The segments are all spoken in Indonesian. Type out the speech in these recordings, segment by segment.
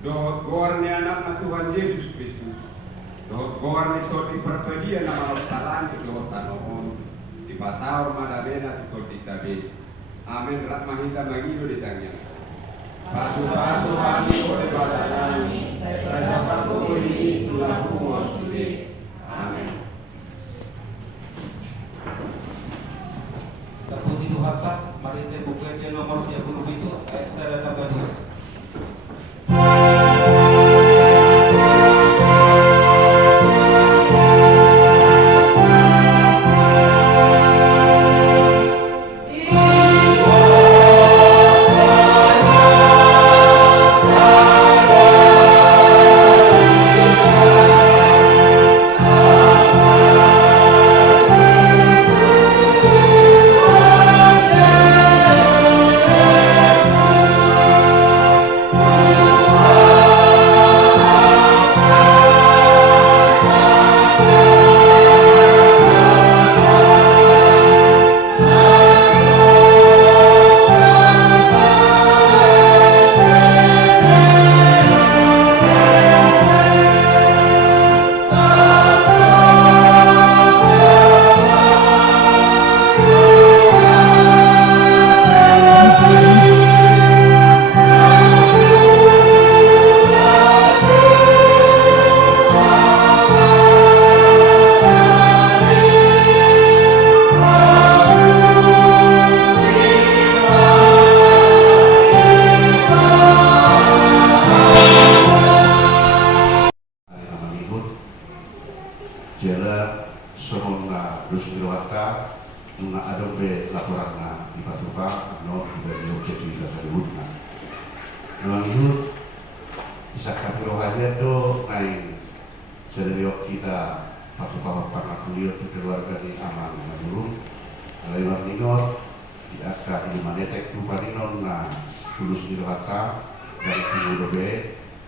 dohot gor ni anak Tuhan Yesus Kristus. Dohot gor ni to di perpedia nama talan di dohot tanoon di pasar madabena to di tabe. Amin rahmahita magido di tangnya. Pasu-pasu kami oleh badalani, saya pakai ini laku mosudi. Amin. Tapos dito hata, marite bukit yung nomor 37, ay tara tabadi.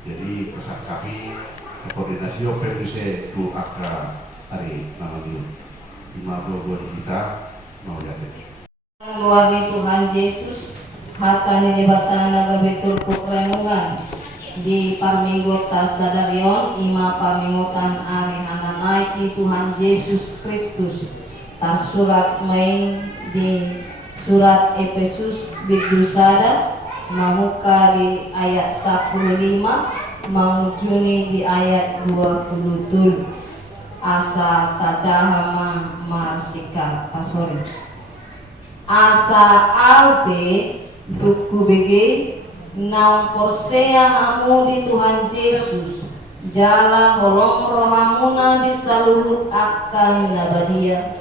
Jadi pesan kami koordinasi OPVC tu aka hari namanya 52 kita mau jadi. Luar Tuhan Yesus, hatanya dibatan naga betul pukremungan di parmingota sadarion ima parmingotan ari hananai di Tuhan Yesus Kristus. Tas surat main di surat Efesus bidusada mamuka di ayat 15 maujuni di ayat 20 asa tajahama marsika pasore asa albe duku bege nang porsea hamu di Tuhan Yesus jala holong rohamuna di saluhut akan nabadia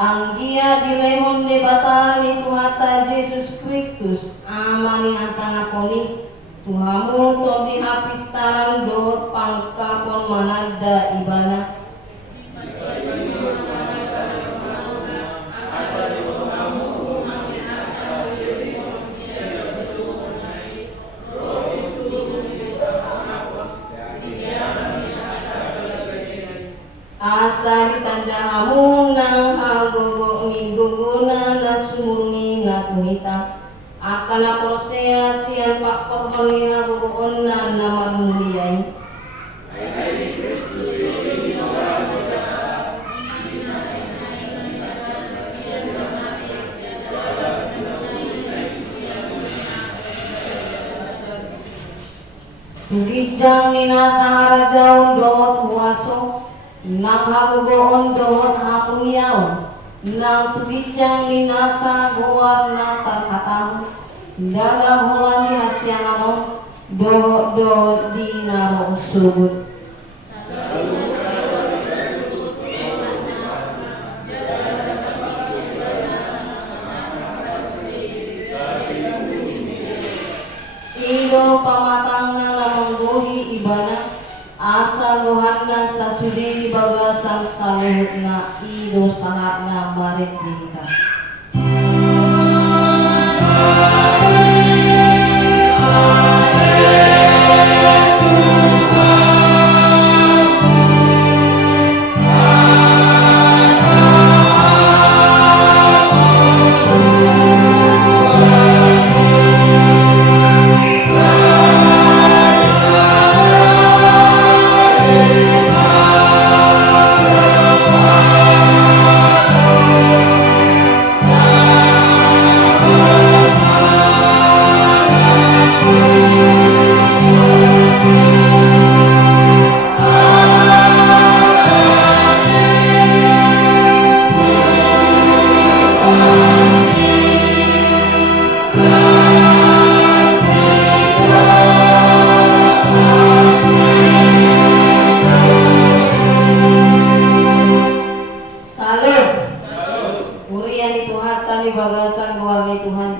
anggia dilehon de batali Tuhata Yesus Kristus amani hasangaponi Tuhamu to dihapistaran dohot pangkapon manada ibana asa ditanjahamu nang hagogo ni guguna na sumurungi na kumita akan aporsea sian pakor honi hagogoon na namarmuliyay Tugijang minasa harajaw dohot huwaso nang hagogoon dohot hamunyaw nang tugijang minasa goar na tarhatahu daga holani hasyangano dohot do dinaro subut ido pamatang na lamang gohi ibana asa lohanna sa sudi bagasan saluhut na ido sahat na barit dihita Amen.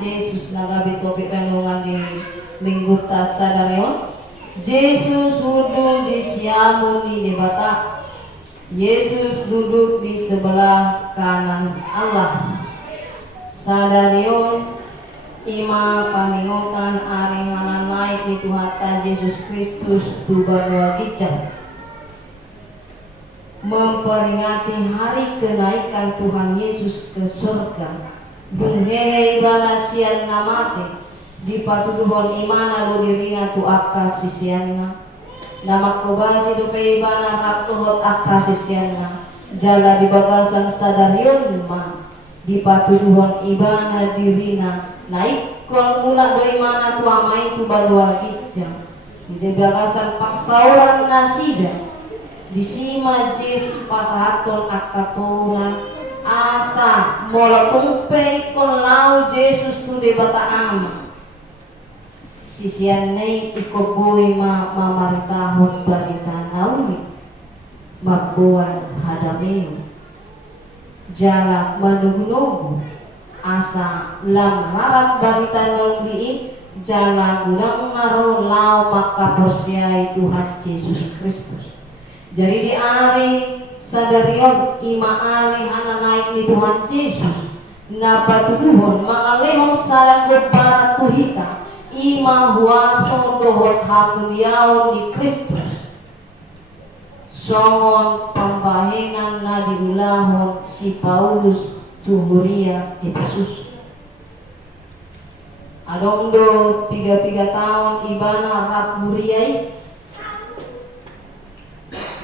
Yesus nagabi topik renungan di Minggu Tasadarion. Yesus duduk di siamun di Batak. Yesus duduk di sebelah kanan Allah. Sadarion ima paningokan arihanan naik di Tuhan Yesus Kristus tuba gijah, memperingati hari kenaikan Tuhan Yesus ke surga. Dunghei bala sian namate di patuduhon imana do dirina tu akka sisianna. Nama kobasi do peibana raptuhot akka sisianna. Jala di bagasan sadarion ma di patuduhon ibana dirina naik kon mula do imana tu amai tu badua gijja. Di bagasan pasauran nasida di sima Yesus pasahaton akka tona asa mola tumpe kon lau Yesus tu de bata ama sisian nei ikoboi mamaritahon barita nauli mabuan hadameu jala manugu-nugu asa lam rarat barita nauli jala gulang naro lau maka persiai Tuhan Yesus Kristus. Jadi di hari sadarion ima ari hana naik ni Tuhan Yesus na patuduhon mangalehon salang gopara tuhita ima huaso dohot hakuliao ni Kristus songon pambahenan na diulahon si Paulus tuhuria Efesus adong do 3 tahun ibana rapuriai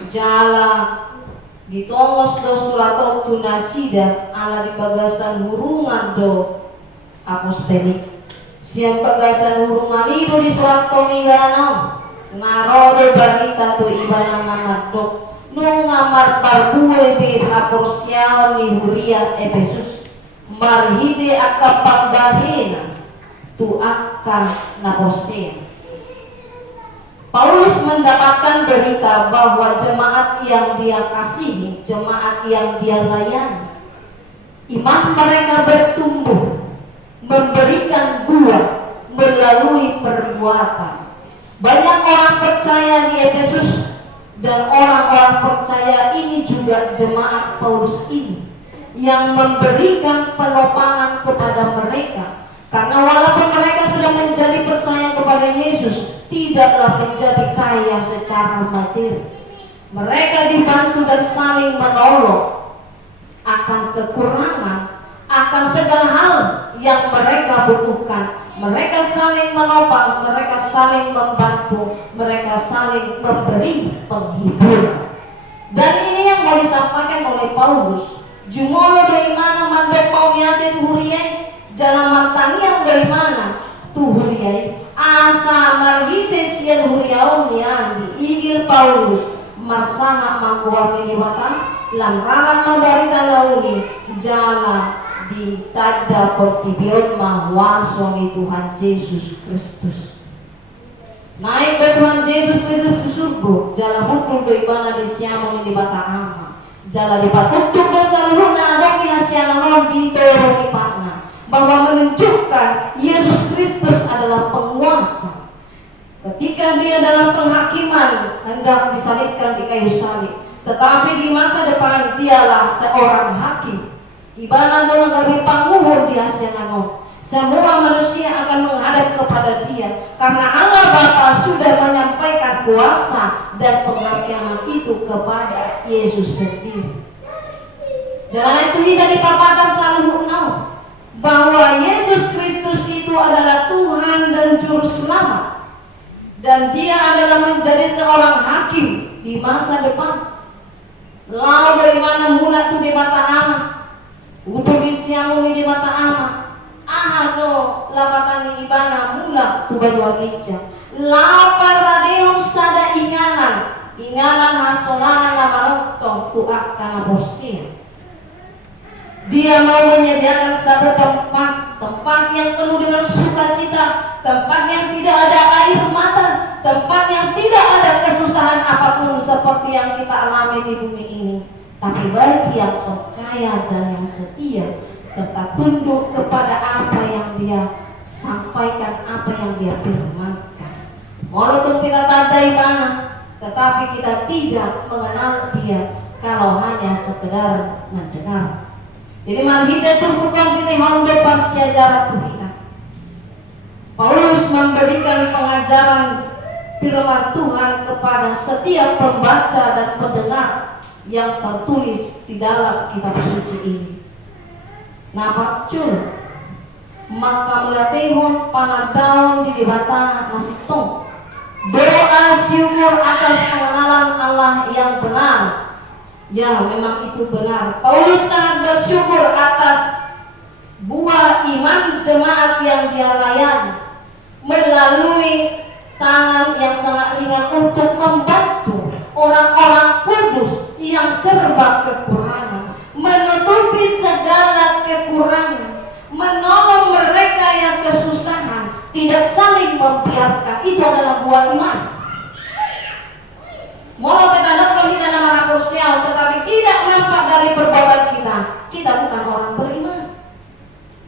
jala ditongos do surato tunasida ala di bagasan hurungan do apostelik siang bagasan hurungan itu di surato ni ganau ngarodo barita tu ibana ngamadok nung ngamar parbuwe be aporsiao ni huria Efesus marhide akka pagdahena tu akka naposea. Paulus mendapatkan berita bahwa jemaat yang dia kasihi, jemaat yang dia layani, iman mereka bertumbuh, memberikan buah melalui perbuatan. Banyak orang percaya di Efesus dan orang-orang percaya ini juga jemaat Paulus ini yang memberikan penopangan kepada mereka. Karena walaupun mereka sudah menjadi percaya kepada Yesus, tidaklah menjadi kaya secara materi. Mereka dibantu dan saling menolong akan kekurangan, akan segala hal yang mereka butuhkan. Mereka saling menopang, mereka saling membantu, mereka saling memberi penghiburan. Dan ini yang mau disampaikan oleh Paulus. Jumolo dari mana mandok paumiate tuhuriai, jalan matani yang dari mana tuhuriai. Asa margite sian huriaon yang diigil Paulus marsanga makuwati liwatan lanrangan mabarita launi jala di tada portibion mahwaso ni Tuhan Yesus Kristus. Naik ke Tuhan Yesus Kristus ke surga jala hukum do ibana di siamo di bata ama jala di patutuk dosa luhur na adoki hasiana non di toro di patna bahwa menunjukkan Yesus Kristus adalah penguasa. Ketika dia dalam penghakiman hendak disalibkan di kayu salib, tetapi di masa depan dialah seorang hakim. Ibana dolang gabi panguhur di Asiananon. Semua manusia akan menghadap kepada dia karena Allah Bapa sudah menyampaikan kuasa dan penghakiman itu kepada Yesus sendiri. Jalan itu tidak dipapatkan selalu bahwa Yesus Kristus itu adalah Tuhan dan Juru Selamat dan dia adalah menjadi seorang hakim di masa depan. Lalu dari mana mula tu di mata ama udah disiamuni di mata ama ahado lapatan ibana mula tu berdua gija lapar radeong sada inganan hasolana lamarotong tu akan aborsia. Dia mau menyediakan satu tempat yang penuh dengan sukacita, tempat yang tidak ada air mata, tempat yang tidak ada kesusahan apapun seperti yang kita alami di bumi ini. Tapi bagi yang percaya dan yang setia, serta tunduk kepada apa yang Dia sampaikan, apa yang Dia firmankan. Walaupun kita tadai mana, tetapi kita tidak mengenal Dia kalau hanya sekedar mendengar. Jadi mari kita tumpukan diri honda pas sejarah kita. Paulus memberikan pengajaran firman Tuhan kepada setiap pembaca dan pendengar yang tertulis di dalam kitab suci ini. Nah, pacul maka melatihun panadaun di dibata nasitong doa syukur atas pengenalan Allah yang benar. Ya, memang itu benar. Paulus sangat bersyukur atas buah iman jemaat yang dia layani melalui tangan yang sangat ringan untuk membantu orang-orang kudus yang serba kekurangan, menutupi segala kekurangan, menolong mereka yang kesusahan, tidak saling membiarkan. Itu adalah buah iman. Walau kita nama sosial, tetapi tidak nampak dari perbuatan kita, kita bukan orang beriman.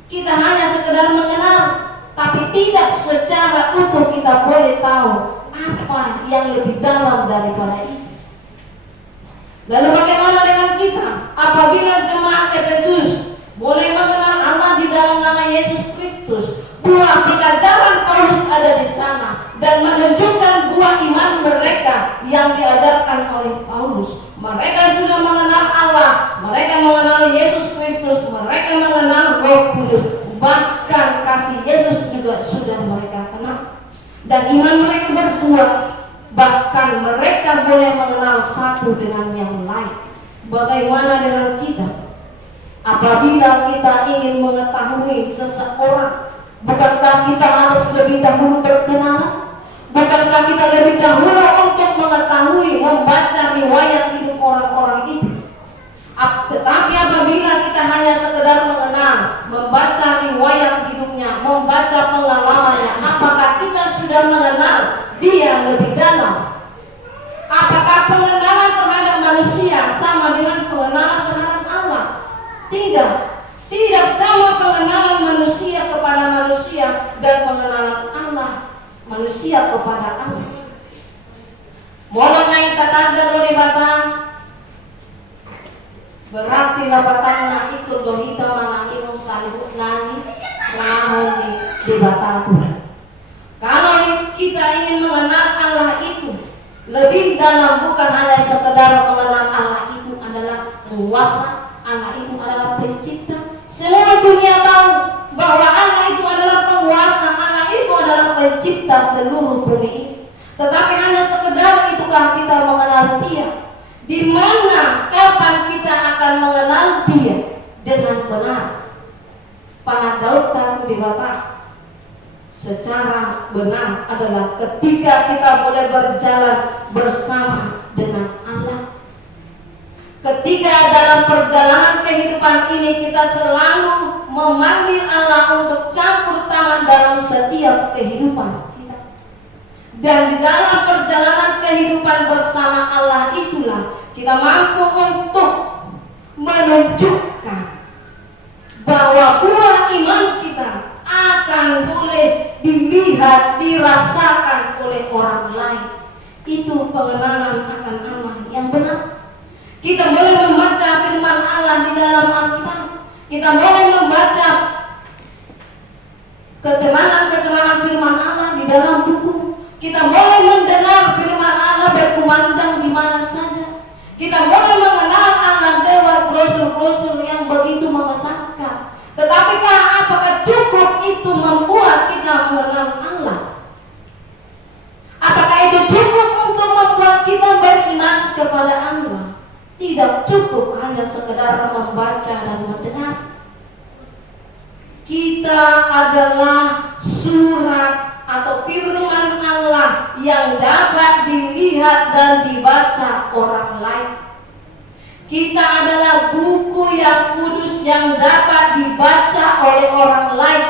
Kita hanya sekedar mengenal, tapi tidak secara utuh kita boleh tahu apa yang lebih dalam daripada itu. Lalu bagaimana dengan kita? Apabila jemaat Efesus boleh mengenal Allah di dalam nama Yesus Kristus, buah pengajaran Paulus ada di sana dan menunjukkan buah iman mereka yang diajarkan oleh Paulus. Mereka sudah mengenal Allah, mereka mengenal Yesus Kristus, mereka mengenal Roh Kudus, bahkan kasih Yesus juga sudah mereka kenal. Dan iman mereka berbuah, bahkan mereka boleh mengenal satu dengan yang lain. Bagaimana dengan kita? Apabila kita ingin mengetahui seseorang, bukankah kita harus lebih dahulu berkenalan? Bukankah kita lebih dahulu untuk mengetahui, membaca riwayat hidup orang-orang itu? Tetapi apabila kita hanya sekedar mengenal, membaca riwayat hidupnya, membaca pengalamannya, apakah kita sudah mengenal dia lebih dalam? Apakah pengenalan terhadap manusia sama dengan pengenalan terhadap Allah? Tidak. Tidak sama pengenalan manusia kepada manusia dan pengenalan Allah manusia kepada Allah. Mono naik kata jalur batang, berarti labatana itu dohita mana inu salibut nani mengamuni di batatu. Kalau kita ingin mengenal Allah itu lebih dalam, bukan hanya sekedar mengenal Allah itu adalah penguasa, Allah itu adalah pencipta. Semua dunia tahu bahwa Allah itu adalah penguasa, Allah itu adalah pencipta seluruh bumi ini. Tetapi hanya sekedar itukah kita mengenal Dia? Di mana, kapan kita akan mengenal Dia dengan benar? Panadaut tahu di Bapak secara benar adalah ketika kita boleh berjalan bersama dengan Allah. Ketika dalam perjalanan kehidupan ini kita selalu memanggil Allah untuk campur tangan dalam setiap kehidupan kita. Dan di dalam perjalanan kehidupan bersama Allah itulah kita mampu untuk menunjukkan bahwa buah iman kita akan boleh dilihat, dirasakan oleh orang lain. Itu pengenalan akan Allah yang benar. Kita boleh membaca firman Allah di dalam Alkitab. Kita boleh membaca keterangan-keterangan firman Allah di dalam buku. Kita boleh mendengar firman Allah berkumandang di mana saja. Kita boleh mengenal Allah lewat brosur-brosur yang begitu mengesankan. Tetapi apakah cukup itu membuat kita mengenal Allah? Apakah itu cukup untuk membuat kita beriman kepada Allah? Tidak cukup hanya sekedar membaca dan mendengar. Kita adalah surat atau firman Allah yang dapat dilihat dan dibaca orang lain. Kita adalah buku yang kudus yang dapat dibaca oleh orang lain.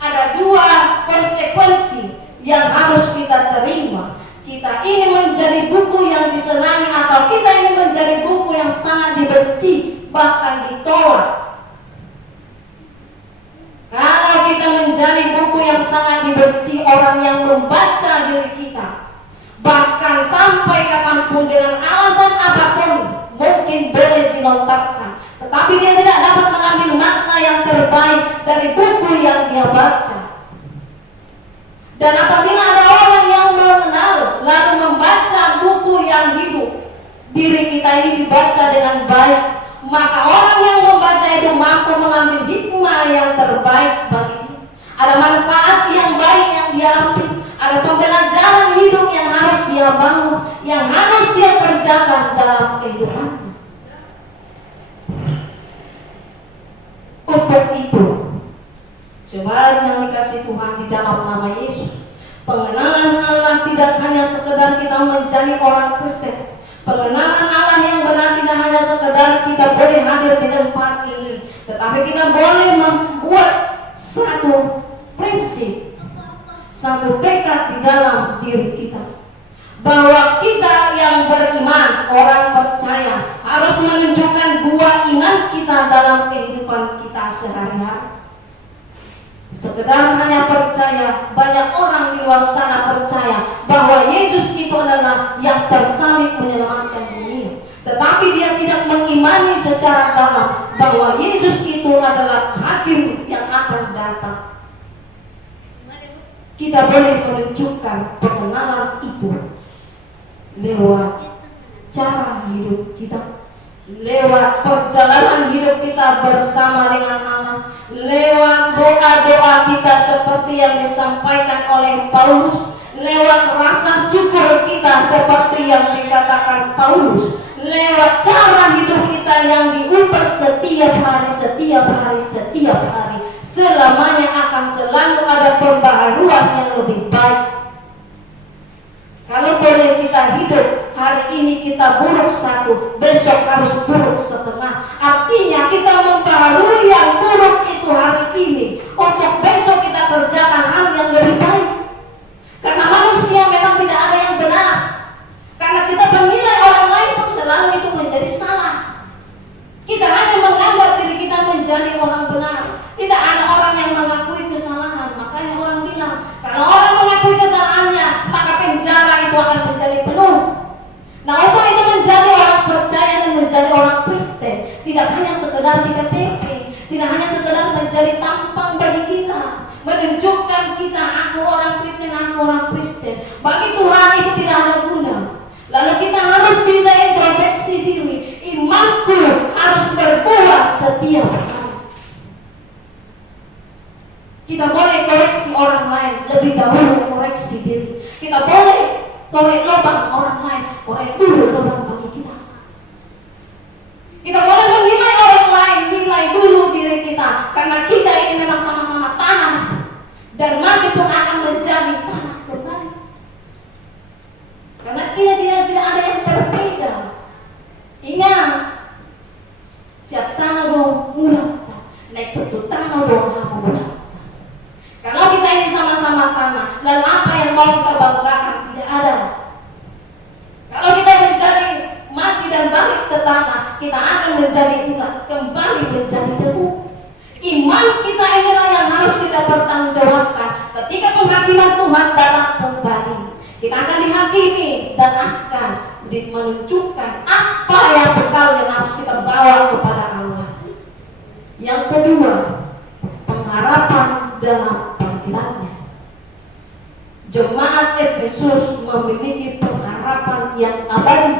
Ada dua konsekuensi yang harus kita terima. Kita ini menjadi buku yang disenangi atau kita ini menjadi buku yang sangat dibenci, bahkan ditolak. orang yang membaca diri kita. Bahkan sampai kapanpun dengan alasan apapun mungkin boleh dilontarkan, tetapi dia tidak dapat mengambil makna yang terbaik dari buku yang dia baca. Dan apabila ada orang yang mengenal lalu membaca buku yang hidup, diri kita ini dibaca dengan baik, maka orang yang membaca itu mampu mengambil hikmah yang terbaik bagi dia. Ada manfaat yang baik yang dia ambil, ada pembelajaran hidup yang harus dia bangun, yang harus dia kerjakan dalam kehidupannya. Untuk itu, jemaat yang dikasih Tuhan di dalam nama Yesus, pengenalan Allah tidak hanya sekedar kita menjadi orang Kristen. Pengenalan Allah yang benar tidak hanya sekedar kita boleh hadir di tempat ini, tetapi kita boleh membuat satu prinsip, satu tekad di dalam diri kita, bahwa kita yang beriman, orang percaya, harus menunjukkan buah iman kita dalam kehidupan kita sehari-hari. Sekedar hanya percaya, banyak orang di luar sana percaya bahwa Yesus itu adalah yang tersalib menyelamatkan dunia, tetapi dia tidak mengimani secara dalam bahwa Yesus itu adalah hakim yang akan datang. Kita boleh menunjukkan pengenalan itu lewat cara hidup kita, lewat perjalanan hidup kita bersama dengan Allah, lewat doa-doa kita seperti yang disampaikan oleh Paulus, lewat rasa syukur kita seperti yang dikatakan Paulus, lewat cara hidup kita yang diubah setiap hari, selamanya akan selalu ada pembaharuan yang lebih baik. Kalau boleh kita hidup hari ini kita buruk satu, besok harus buruk setengah. Artinya kita membaharui yang buruk itu hari ini untuk besok kita kerjakan hal yang lebih baik. Karena manusia memang tidak ada yang benar. Karena kita menilai orang lain pun selalu itu menjadi salah. Kita hanya menganggap diri kita menjadi orang benar. Tidak ada orang yang mengakui kesalahan. Makanya orang bilang, kalau orang mengakui kesalahannya, maka penjara itu akan menjadi penuh. Nah, untuk itu menjadi orang percaya dan menjadi orang Kristen tidak hanya sekedar di KTP, tidak hanya sekedar menjadi tampang bagi kita, menunjukkan kita aku orang Kristen, aku orang Kristen. Bagi Tuhan itu tidak ada guna. Lalu kita harus bisa introspeksi diri. Imanku harus berbuah setiap hari. Kita boleh koreksi orang lain lebih dahulu koreksi diri. Kita boleh korek lubang orang lain, korek dulu lubang bagi kita. Kita boleh menilai orang lain, nilai dulu diri kita, karena kita ini memang sama-sama tanah, dan mati pun akan menjadi tanah kembali. Karena kita tidak ada yang berbeda. Ingat, siap tanah dong mudah, naik betul tanah dong mudah. Kalau kita ini sama-sama tanah, lalu apa yang mau kita banggakan? Tidak ada. Kalau kita mencari mati dan balik ke tanah, kita akan menjadi ulat, kembali menjadi debu. Iman kita inilah yang harus kita pertanggungjawabkan. Ketika penghakiman Tuhan datang kembali, kita akan dihakimi dan akan menunjukkan apa yang bekal yang harus kita bawa kepada Allah. Yang kedua, pengharapan dalam panggilannya. Jemaat Efesus memiliki pengharapan yang abadi.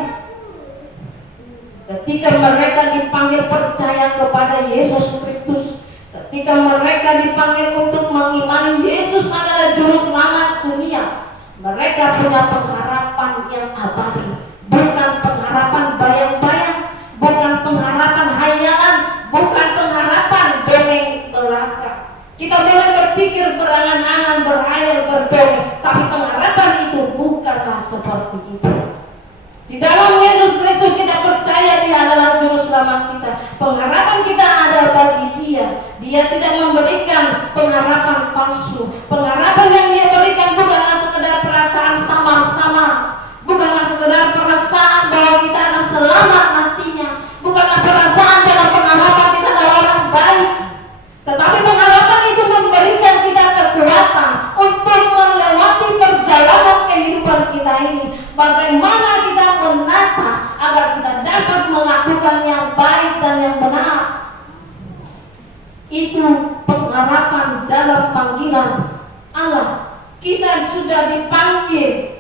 Ketika mereka dipanggil percaya kepada Yesus Kristus, ketika mereka dipanggil untuk mengimani Yesus adalah juru selamat dunia, mereka punya pengharapan yang abadi. Bukan pengharapan bayang-bayang, bukan pengharapan hayalan, bukan pengharapan dongeng belaka. Kita boleh berpikir berangan-angan, berhayal, berdongeng, tapi pengharapan itu bukanlah seperti itu. Di dalam Yesus Kristus kita percaya Dia adalah juru selamat kita. Pengharapan kita ada bagi Dia. Dia tidak memberikan pengharapan palsu. Pengharapan yang Dia berikan bukanlah sekedar perasaan samar-samar, bukanlah sekedar perasaan bahwa kita akan selamat nantinya, bukanlah perasaan dalam pengharapan kita adalah orang baik, tetapi pengharapan itu memberikan kita kekuatan untuk kan sudah dipanggil.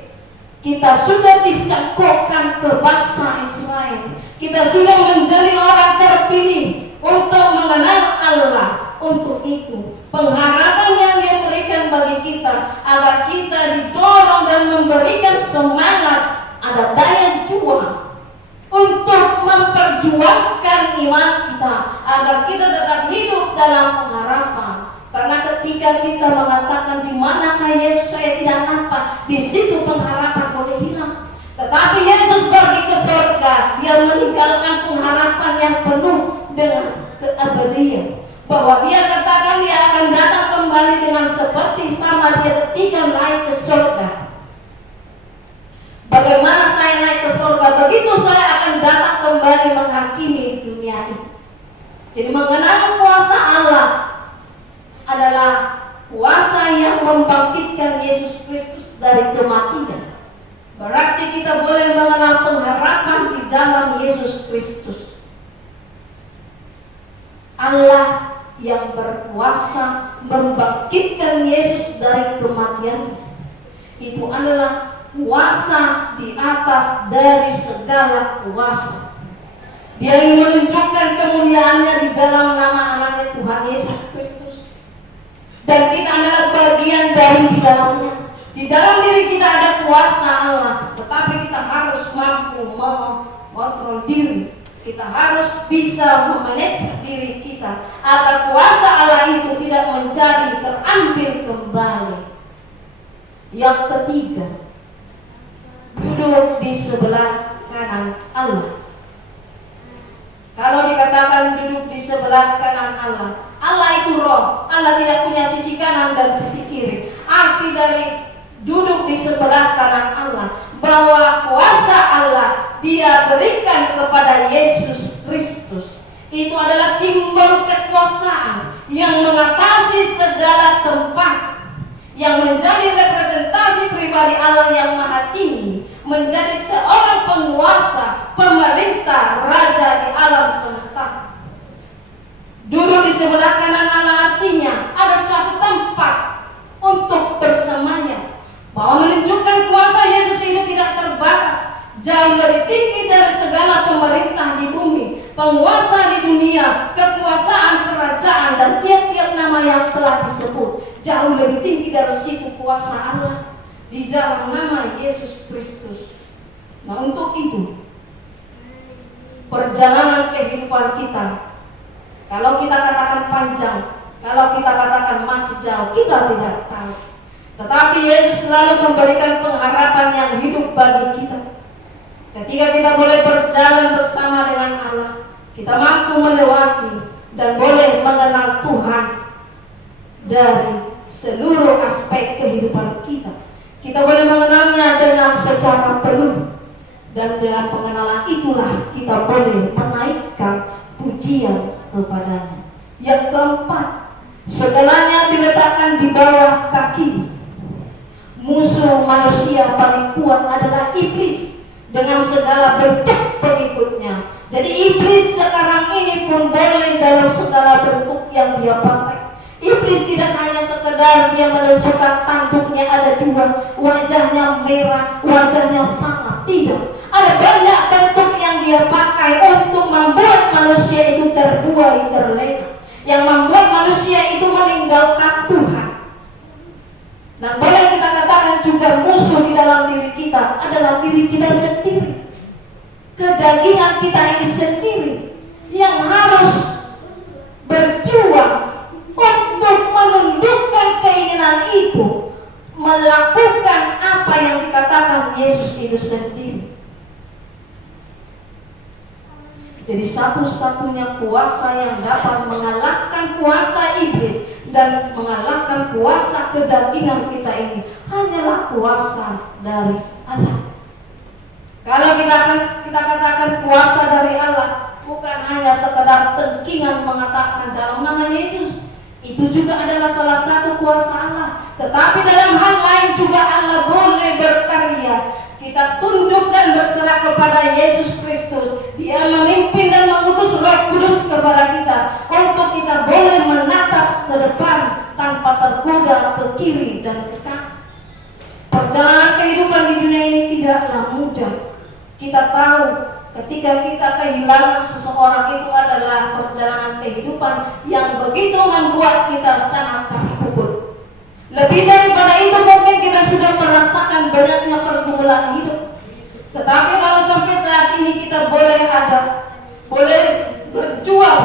Kita sudah dicangkokkan ke bangsa Israel. Kita sudah menjadi orang terpilih untuk mengenal Allah. Untuk itu, pengharapan yang Dia berikan bagi kita agar kita didorong dan memberikan semangat, ada daya juang untuk memperjuangkan iman kita agar kita tetap hidup dalam pengharapan. Karena ketika kita mengatakan di manakah Yesus, saya tidak nampak, di situ pengharapan boleh hilang. Tetapi Yesus pergi ke surga, Dia meninggalkan pengharapan yang penuh dengan keabadian. Bahwa Dia katakan Dia akan datang kembali dengan seperti sama Dia ketika naik ke surga. Bagaimana saya naik ke surga, begitu saya akan datang kembali menghakimi dunia ini. Jadi mengenal kuasa Allah adalah kuasa yang membangkitkan Yesus Kristus dari kematian. Berarti kita boleh mengenal pengharapan di dalam Yesus Kristus. Allah yang berkuasa membangkitkan Yesus dari kematian itu adalah kuasa di atas dari segala kuasa. Dia ingin menunjukkan kemuliaannya di dalam nama anaknya Tuhan Yesus Kristus. Dan kita adalah bagian dari di dalamnya. Di dalam diri kita ada kuasa Allah, tetapi kita harus mampu mengontrol diri. Kita harus bisa memanage diri kita agar kuasa Allah itu tidak menjadi terambil kembali. Yang ketiga, duduk di sebelah kanan Allah. Kalau dikatakan duduk di sebelah kanan Allah, Allah itu roh. Allah tidak punya sisi kanan dan sisi kiri. Arti dari duduk di sebelah kanan Allah, bahwa kuasa Allah Dia berikan kepada Yesus Kristus. Itu adalah simbol kekuasaan yang mengatasi segala tempat, yang menjadi representasi pribadi Allah yang maha tinggi, menjadi seorang penguasa, pemerintah, raja di alam semesta. Duduk di sebelah kanan Allah artinya ada suatu tempat untuk bersemayam, bahwa menunjukkan kuasa Yesus itu tidak terbatas, jauh lebih tinggi dari segala pemerintah di bumi, penguasa di dunia, kekuasaan kerajaan dan tiap-tiap nama yang telah disebut. Jauh lebih tinggi dari situ kuasa Allah di dalam nama Yesus Kristus. Nah, untuk itu perjalanan kehidupan kita, kalau kita katakan panjang, kalau kita katakan masih jauh, kita tidak tahu. Tetapi Yesus selalu memberikan pengharapan yang hidup bagi kita. Ketika kita boleh berjalan bersama dengan Allah, kita mampu melewati dan boleh mengenal Tuhan dari seluruh aspek kehidupan kita. Kita boleh mengenalnya dengan secara penuh, dan dengan pengenalan itulah kita boleh menaikkan pujian kepadanya. Yang keempat, segalanya diletakkan di bawah kaki. Musuh manusia paling kuat adalah iblis dengan segala bentuk pengikutnya. Jadi iblis sekarang ini pun boleh dalam segala bentuk yang dia pakai. Iblis tidak hanya sekedar dia menunjukkan tanduknya ada dua, wajahnya merah, wajahnya sama, tidak. Ada banyak bentuk yang dia pakai untuk membuat manusia itu terbuai, terlena, yang membuat manusia itu meninggalkan Tuhan. Nah, boleh kita katakan juga musuh di dalam diri kita adalah diri kita sendiri. Kedagingan kita ini sendiri yang harus berjuang untuk menundukkan keinginan itu, melakukan apa yang dikatakan Yesus itu sendiri. Jadi satu-satunya kuasa yang dapat mengalahkan kuasa iblis dan mengalahkan kuasa kedagingan kita ini hanyalah kuasa dari Allah. Kalau kita katakan kuasa dari Allah, bukan hanya sekedar tengkingan mengatakan dalam nama Yesus, itu juga adalah salah satu kuasa Allah. Tetapi dalam hal lain juga Allah boleh berkarya. Kita tunduk dan berserah kepada Yesus Kristus. Dia memimpin dan mengutus Roh Kudus kepada kita untuk kita boleh menatap ke depan tanpa tergoda ke kiri dan ke kanan. Perjalanan kehidupan di dunia ini tidaklah mudah. Kita tahu ketika kita kehilangan seseorang itu adalah perjalanan kehidupan yang begitu membuat kita sangat terpukul. Lebih daripada itu mungkin kita sudah merasakan banyaknya pergumulan hidup. Tetapi kalau sampai saat ini kita boleh berjuang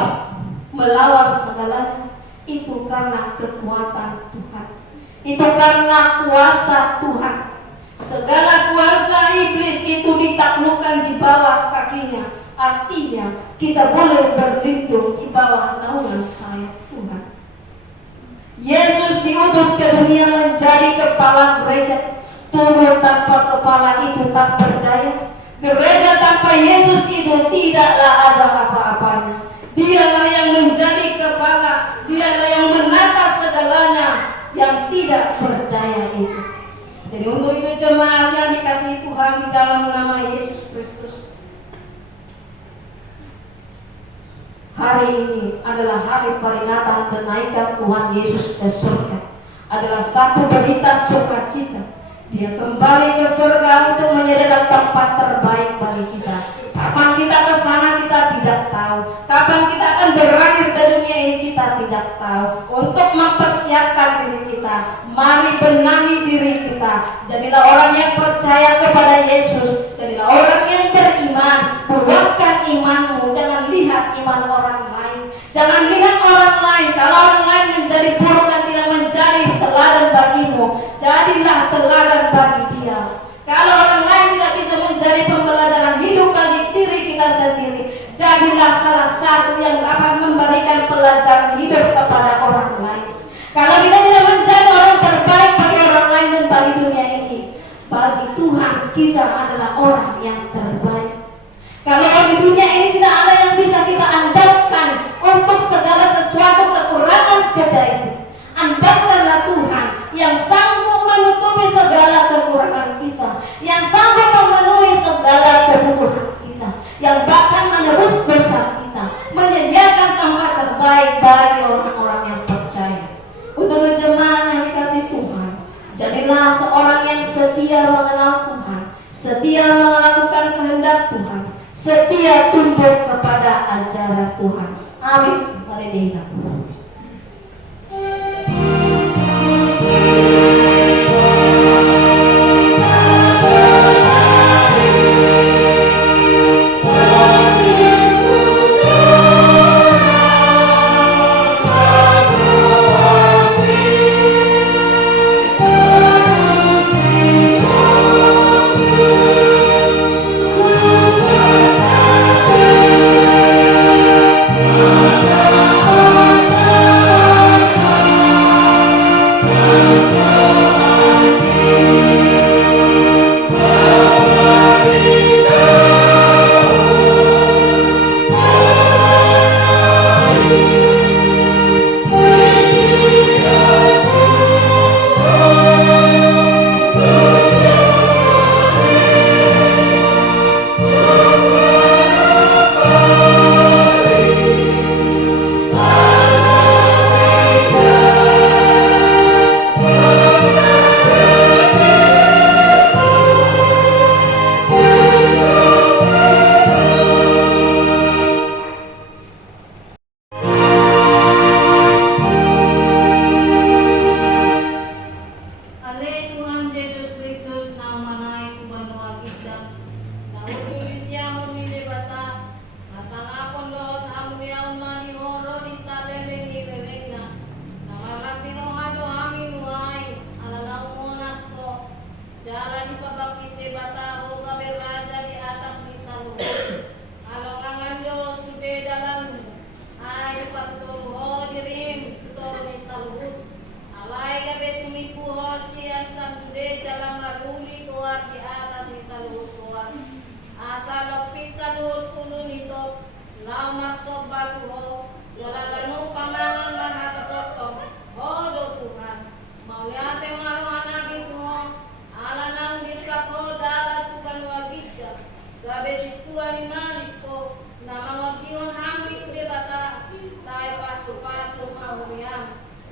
melawan segalanya, itu karena kekuatan Tuhan. Itu karena kuasa Tuhan. Segala kuasa iblis itu ditaklukkan di bawah kakinya. Artinya kita boleh berlindung di bawah naungan sayap Tuhan. Yesus diutus ke dunia menjadi kepala gereja. Tubuh tanpa kepala itu tak berdaya. Gereja tanpa Yesus itu tidaklah ada apa-apanya. Dialah yang menjadi kepala, dialah yang menata segalanya yang tidak berdaya itu. Jadi untuk itu jemaat yang dikasihi Tuhan di dalam nama Yesus Kristus, hari ini adalah hari peringatan kenaikan Tuhan Yesus ke surga. Adalah satu berita sukacita. Dia kembali ke surga untuk menyediakan tempat terbaik bagi kita. Kapan kita ke sana kita tidak tahu. Kapan kita akan berakhir di dunia ini kita tidak tahu. Untuk mempersiapkan diri kita, mari benahi diri kita. Jadilah orang yang percaya kepada Yesus. Jadilah orang yang beriman. Buatkan imanmu. Jangan lihat iman orang lain. Jangan lihat orang lain. Kalau orang lain menjadi buruk dan tidak menjadi teladan bagimu, jadilah teladan bagi dia. Kalau orang lain tidak bisa menjadi pembelajaran hidup bagi diri kita sendiri, jadilah salah satu yang dapat memberikan pelajaran hidup kepada orang lain. Kalau kita tidak menjadi orang terbaik bagi orang lain dan bagi dunia ini, bagi Tuhan kita adalah orang yang terbaik. Kalau di dunia ini tidak ada yang bisa kita andalkan untuk segala sesuatu kekurangan kita itu, andalkanlah Tuhan yang sanggup menutupi segala kekurangan kita, yang sanggup memenuhi segala kebutuhan kita, yang bahkan menebus dosa kita, menyediakan tempat terbaik bagi orang-orang yang percaya. Untuk jemaat yang dikasihi Tuhan, jadilah seorang yang setia mengenal Tuhan, setia melakukan kehendak Tuhan, setia tunduk kepada ajaran Tuhan. Amin. Mari dihidup.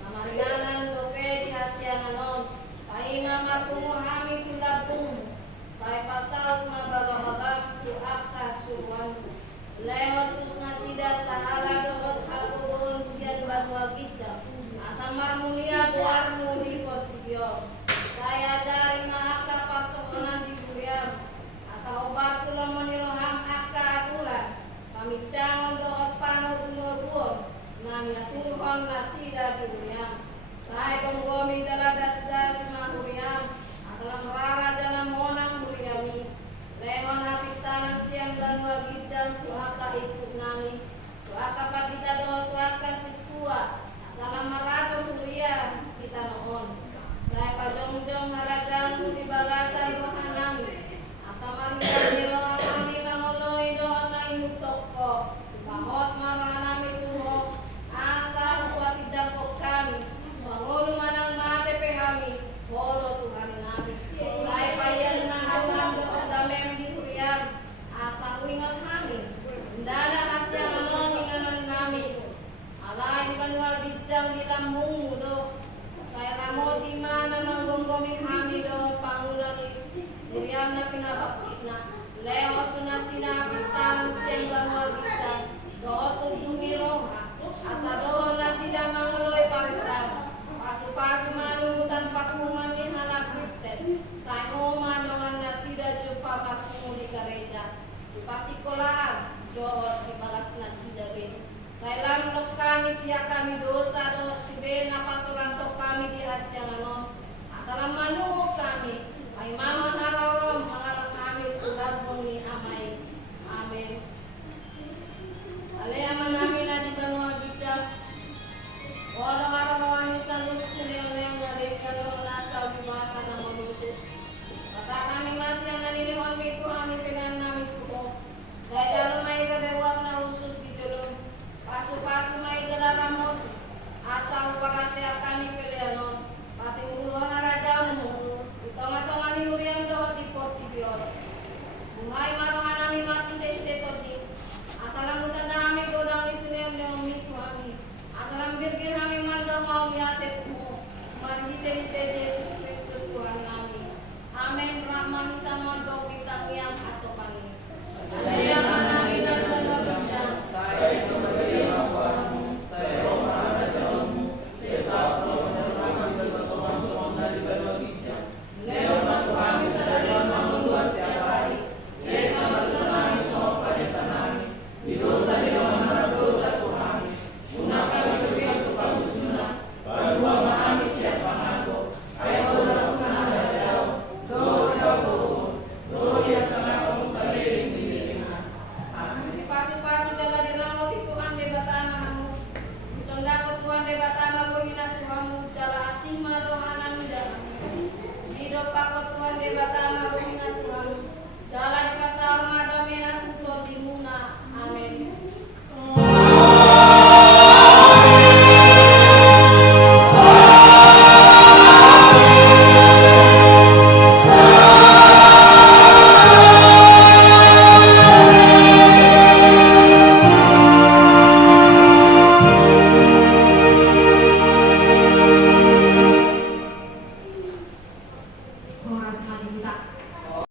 Nama ringanan dope di hasianganon. Paima martumu hamid suruhan. Lewat usna sida sahala dohot halkobohon sian bahwa gijam. Asamar mulia buar muli portibio. Saya jari mahaka paktohonan di kuriam. Asa obat kula meniroham akka aturan. Pamicangon dohot pano tunutuon. Nami naturhon nasida di kuriam. Saya penggomi daladas-das mahuriam. Asalam rara jalan monang muriami. Lewat habis tangan siang dan wajib jam tuaka ikut nami. Tuaka patita doa tuaka situa. Asalam marado suria kita noon. Saya pajong-jong harajan di bagasan rohan nami. Asaman di rohan nami kamoloi doa na inut toko. Bahot marah nami tuho. Asa buat tidak kok kami. Mangolu manang mate pehami. Holo Tuhan nami. Saya payan nahatam doa damem di kuriam. Asa ingat kami. Ndana hasya manon inganan nami. Alay di banwa bijang di lambung mudo. Saya ramo di mana manggonggomi kami do pangulani. Kuriam na pinabakitna. Lewat tunasina apistan siyang banwa bijang. Doa tuntungi roha. Asa doa nasida manguloy paritang. Pasu-pasu manungutan pakungan ni anak Kristen. Saya oma dengan nasida jumpa pakungan di gereja. Di pasikolaan, doa di bagas nasida ben. Saya lamlok kami siap kami doa